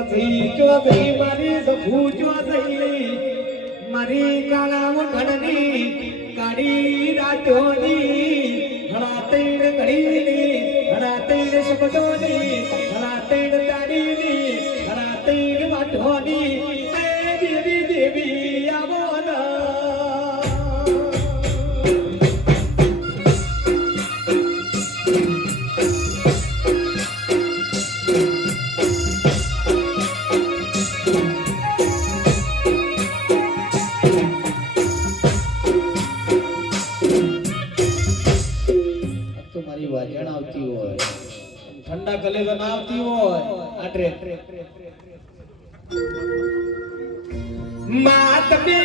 ચોથી ચોથી મારી સખુ ચોથી મારી કાળા મુઠડની કાળી રાતોની, ઘણા તૈણ ઘડીની, ઘણા તૈણ શબ્દોની ઠંડા કલે તો ના આવતી હોય આ ટ્રેન. માત બે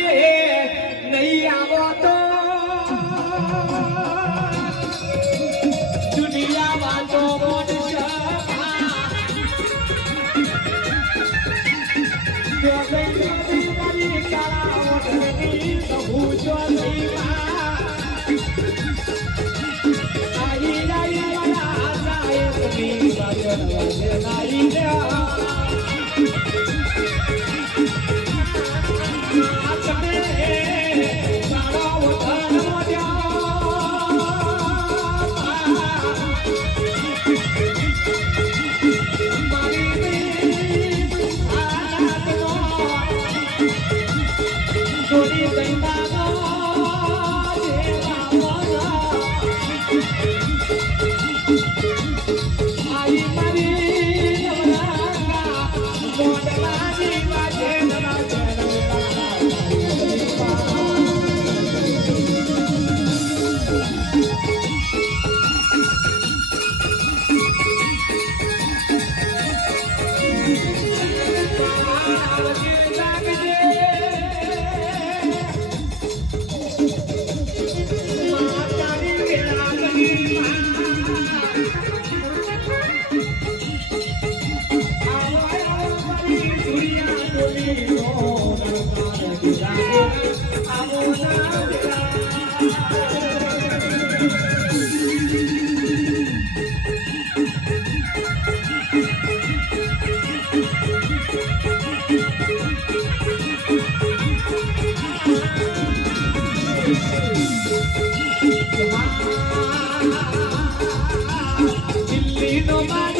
Sino man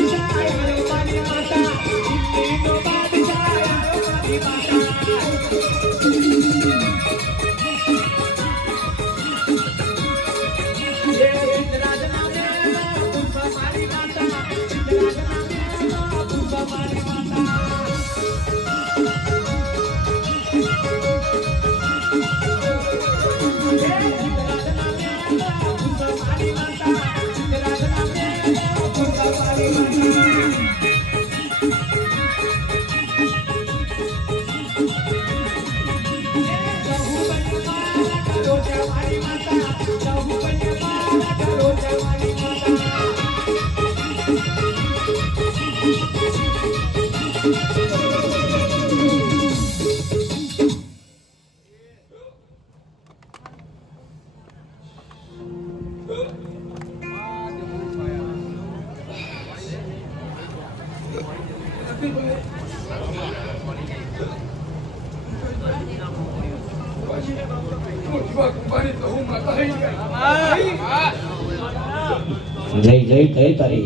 જય જય જય તારી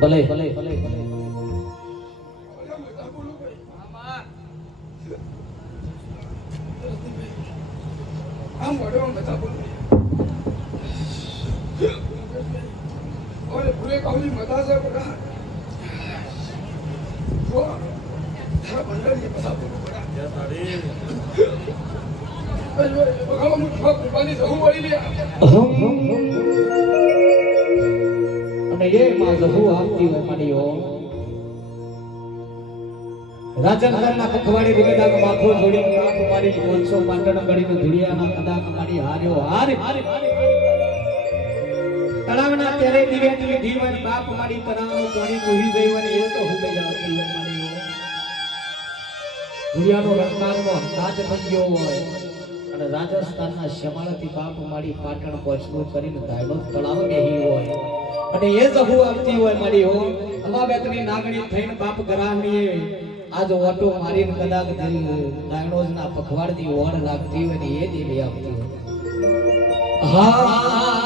ભલે ભલે ભલે બધા બોલો. કાવલી મતા છે બડા જો તારા બંડલ બધા બોલો બડા અરે બગાવા મુઠ કુરબાની જહુ વળી અને એ માં જહુ આપતી હોય મારીઓ રાજનગરના પખવાડે વિગડાનો માથો જોડી કાપ મારી ઓછો પાંડણ ગળીનો ધુડિયાના કદાક મારી હાર્યો હારે. તળાવના ત્યારે દિવે દિવે ધીવન બાપ મારી તળાવનું પાણી દુહી ગયું અને ને એ તો હું ગઈ હોય મારીઓ ધુડિયાનો રંગનારનો અંદાજ થઈ હોય. અને રાજસ્થાનના શ્યામાળાથી બાપ મારી પાટણ પહોંચવું કરીને ધાયલો તળાવ બેહી હોય. અને એ જહુ આવતી હોય મારી હો. અમાવેતની નાગણી થઈને બાપ ગરાહણીએ આજ ઓટો મારીને કદાચ દિલ ડાયણોજના પખવાડની ઓળ લાગતી હોય ને એ દેવી આવતી હોય. હા.